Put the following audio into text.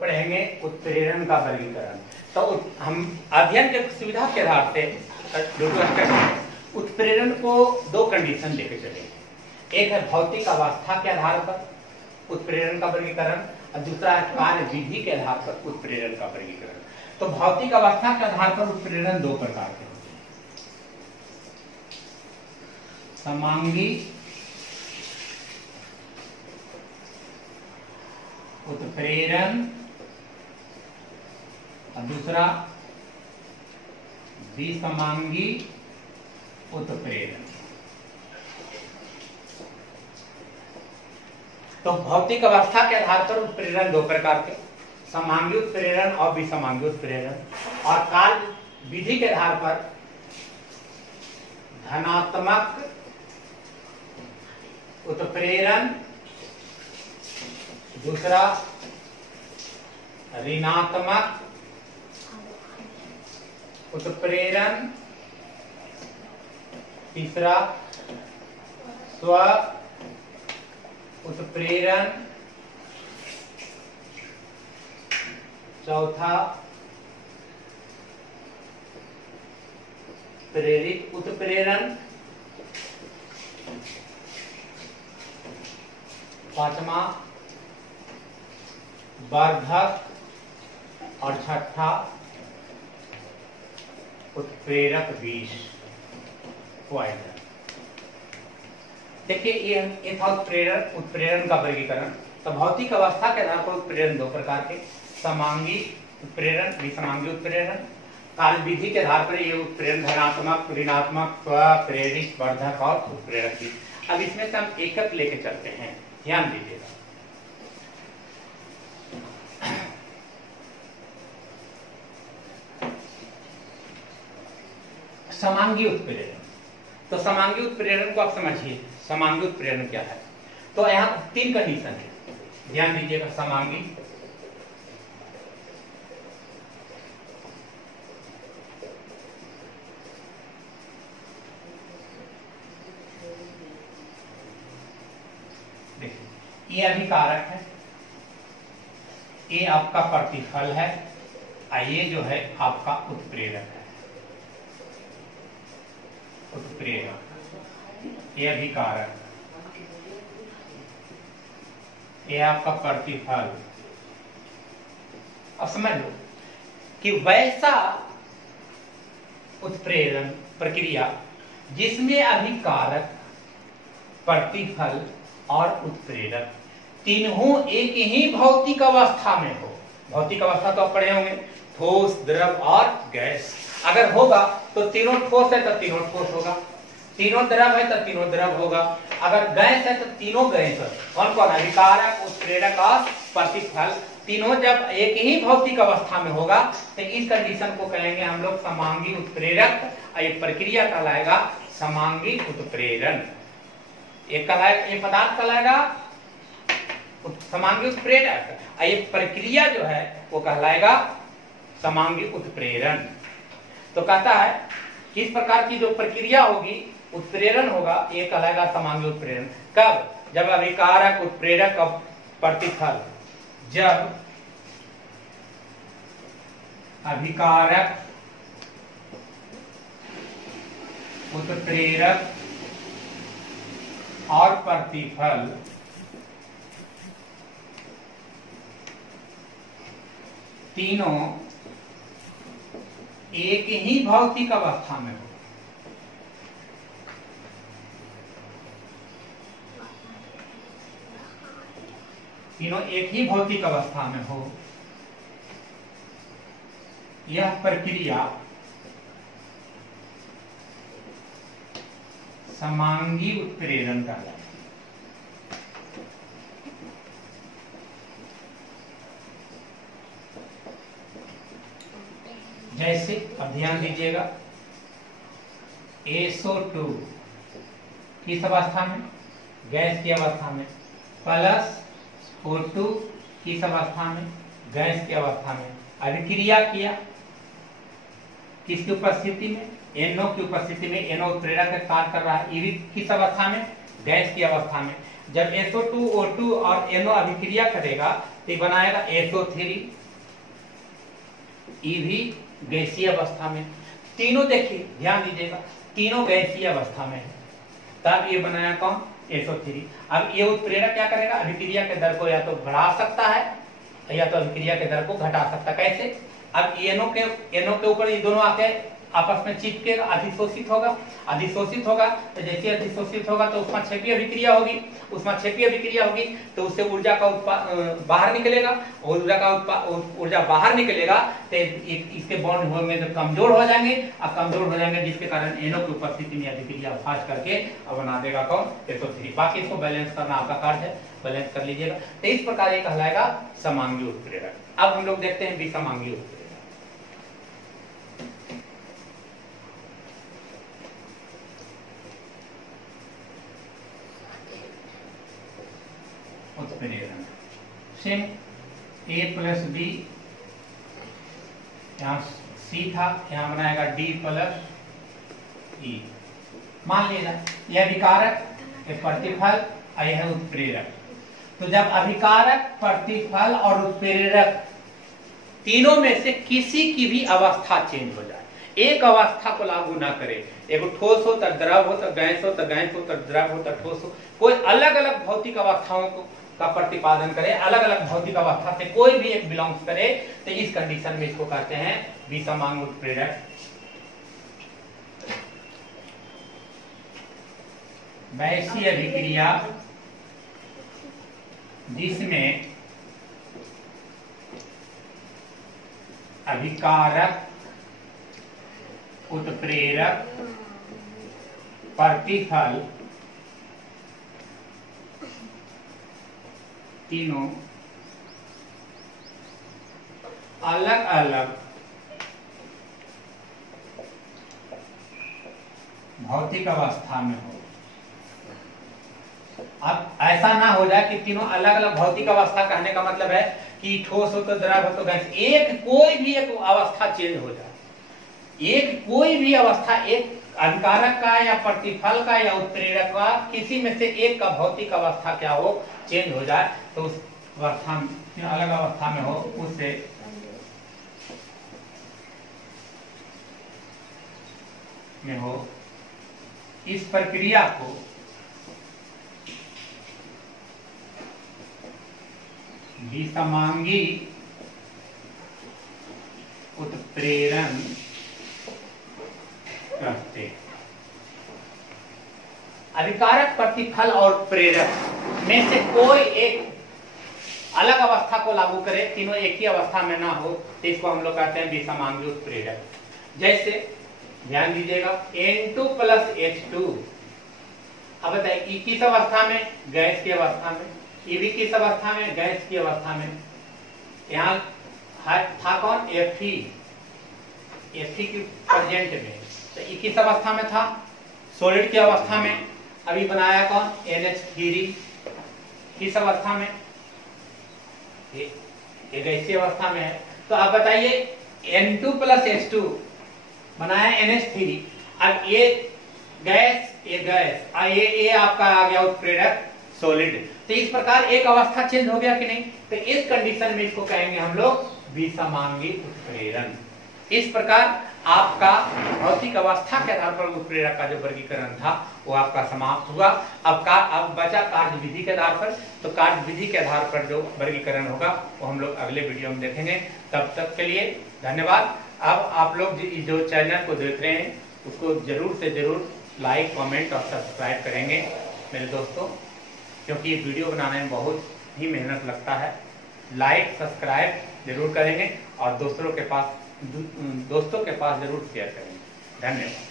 पढ़ेंगे उत्प्रेरण का वर्गीकरण। तो हम अध्ययन के सुविधा के आधार से उत्प्रेरण को दो कंडीशन लेके चलेंगे। एक है भौतिक अवस्था के आधार पर उत्प्रेरण का वर्गीकरण और दूसरा है कार्य विधि के आधार पर उत्प्रेरण का वर्गीकरण। तो भौतिक अवस्था के आधार पर उत्प्रेरण दो प्रकार के होते हैं, समांगी उत्प्रेरण और दूसरा विसमांगी उत्प्रेरण। तो भौतिक अवस्था के आधार पर उत्प्रेरण दो प्रकार के, समांगी उत्प्रेरण और विसमांगी उत्प्रेरण। और काल विधि के आधार पर धनात्मक उत्प्रेरण, दूसरा ऋणात्मक उत्प्रेरण, तीसरा स्व उत्प्रेरण, चौथा प्रेरित उत्प्रेरण, पांचवा वर्धक और छठा उत्प्रेरक विष पॉइजन। देखिए ये था उत्प्रेरण का वर्गीकरण। तो भौतिक अवस्था के आधार पर उत्प्रेरण दो प्रकार के, समांगी उत्प्रेरण, विसमांगी उत्प्रेरण। काल विधि के आधार पर ये उत्प्रेरण धनात्मक, ऋणात्मक, प्रेरित, वर्धक और उत्प्रेरक विष। अब इसमें से हम एक एक लेके चलते हैं, ध्यान दीजिएगा। समांगी उत्प्रेरण। तो समांगी उत्प्रेरण को आप समझिए, समांगी उत्प्रेरण क्या है। तो यहाँ तीन कंडीशन है, ध्यान दीजिएगा। समांगी देखिए, ये अभिकारक है, ये आपका प्रतिफल है और ये जो है आपका उत्प्रेरक है। उत्प्रेरक ये अभिकारक, ये आपका प्रतिफल। अब समझ लो कि वैसा उत्प्रेरण प्रक्रिया जिसमें अभिकारक, प्रतिफल और उत्प्रेरक तीनों एक ही भौतिक अवस्था में हो। भौतिक अवस्था तो आप पढ़े होंगे, ठोस, द्रव और गैस। अगर होगा तो तीनों ठोस है तो तीनों ठोस होगा, तीनों द्रव है तो तीनों द्रव होगा, अगर गैस है तो तीनों गैस है। कौन कौन? अभिकारक, उत्प्रेरक और प्रतिफल तीनों जब एक ही भौतिक अवस्था में होगा तो इस कंडीशन को कहेंगे हम लोग समांगी उत्प्रेरक। ये प्रक्रिया कहलाएगा समांगी उत्प्रेरण। ये पदार्थ कहलाएगा समांगी उत्प्रेरक, ये प्रक्रिया जो है वो कहलाएगा समांगी उत्प्रेरण। तो कहता है किस प्रकार की जो प्रक्रिया होगी, उत्प्रेरण होगा, ये कहलाएगा समांगी उत्प्रेरण। कब? जब अभिकारक, उत्प्रेरक और प्रतिफल, जब अभिकारक, उत्प्रेरक और प्रतिफल तीनों एक ही भौतिक अवस्था में हो। तीनों एक ही भौतिक अवस्था में हो, यह प्रक्रिया समांगी उत्प्रेरण कहलाती है। जैसे अब ध्यान दीजिएगा, SO2 किस अवस्था में? गैस की अवस्था में, प्लस O2 किस अवस्था में? गैस की अवस्था में। अभिक्रिया किया किसकी उपस्थिति में? NO की उपस्थिति में। NO उत्प्रेरक का कार्य कर रहा है, ये भी किस अवस्था में? गैस की अवस्था में। जब SO2, O2 और NO अभिक्रिया करेगा तो तो बनाएगा SO3, ये भी गैसीय अवस्था में। तीनों देखिए ध्यान दीजिएगा, तीनों गैसीय अवस्था में है, तब ये बनाया कौन, SO3। अब ये उत्प्रेरक क्या करेगा, अभिक्रिया के दर को या तो बढ़ा सकता है या तो अभिक्रिया के दर को घटा सकता है। कैसे, अब NO के ऊपर ये दोनों आके आपस में चिपकेगा, अधिशोषित होगा। अधिशोषित होगा तो जैसे अधिशोषित होगा तो उसमें क्षेपीय अभिक्रिया होगी, उसमें क्षेपीय अभिक्रिया होगी तो उससे ऊर्जा का बाहर निकलेगा, ऊर्जा बाहर निकलेगा तो इसके बॉन्ड होंगे तो कमजोर हो जाएंगे, और कमजोर हो जाएंगे जिसके कारण NO की उपस्थिति में अभिक्रिया फास्ट करके अब बना देगा कौन, SO3। बाकी इसको बैलेंस करना आपका कार्य है, बैलेंस कर लीजिएगा। तो इस प्रकार ये कहलाएगा समांगी उत्प्रेरक। अब हम लोग देखते हैं विसमांगी उत्प्रेरक। उत्प्रेरण सेम A प्लस B, यहाँ C था, यहाँ बनाएगा D प्लस E। मान लीजिए यह विकारक, यह प्रतिफल और यह उत्प्रेरक। तो जब अभिकारक, प्रतिफल और उत्प्रेरक तीनों में से किसी की भी अवस्था चेंज हो जाए, एक अवस्था को लागू ना करे, एक ठोस हो तो द्रव हो तो गैस हो तो गैस हो तो द्रव हो तो ठोस हो, कोई अलग अलग भौतिक अवस्थाओं का प्रतिपादन करे, अलग अलग भौतिक अवस्था से कोई भी एक बिलोंग्स करे, तो इस कंडीशन में इसको कहते हैं विसमांग उत्प्रेरक। वैसी अभिक्रिया जिसमें अभिकारक, उत्प्रेरक, प्रतिफल तीनों अलग अलग भौतिक अवस्था में हो। अब ऐसा ना हो जाए कि तीनों अलग अलग भौतिक अवस्था, कहने का मतलब है कि ठोस हो तो द्रव हो तो गैस, एक कोई भी एक अवस्था चेंज हो जाए, एक कोई भी अवस्था, एक अभिकारक का या प्रतिफल का या उत्प्रेरक का किसी में से एक का भौतिक अवस्था क्या हो, चेंज हो जाए, तो उस अवस्था में, अलग अवस्था में हो, उससे में हो, इस प्रक्रिया को विसमांगी उत्प्रेरण कहते हैं। अभिकारक, प्रतिफल और प्रेरक में से कोई एक अलग अवस्था को लागू करे, तीनों एक ही अवस्था में ना हो, तो इसको हम लोग कहते हैं विसमांगी उत्प्रेरक। जैसे ध्यान दीजिएगा N2 प्लस H2, अब बताइए E किस अवस्था में, गैस की अवस्था में, E भी किस अवस्था में, गैस की अवस्था में। यहाँ था कौन, Fe की प्रेजेंट में, तो E किस अवस्था में था, सॉलिड की अवस्था में। अभी बनाया कौन, NH3 किस अवस्था में, ये गैसीय अवस्था में है। तो आप बताइए N2 प्लस H2 बनाया NH3, अब ये गैस, ये गैस, ये आपका आ गया उत्प्रेरक सॉलिड। तो इस प्रकार एक अवस्था चेंज हो गया कि नहीं, तो इस कंडीशन में इसको कहेंगे हम लोग विसमांगी उत्प्रेरण। इस प्रकार आपका भौतिक अवस्था के आधार पर उत्प्रेरक का जो वर्गीकरण था वो आपका समाप्त हुआ। अब बचा कार्य विधि के आधार पर, तो कार्य विधि के आधार पर जो वर्गीकरण होगा वो हम लोग अगले वीडियो में देखेंगे। तब तक के लिए धन्यवाद। अब आप लोग जो चैनल को देख रहे हैं उसको जरूर से जरूर लाइक, कमेंट और सब्सक्राइब करेंगे मेरे दोस्तों, क्योंकि ये वीडियो बनाने में बहुत ही मेहनत लगता है। लाइक, सब्सक्राइब जरूर करेंगे और दोस्तों के पास जरूर शेयर करेंगे। धन्यवाद।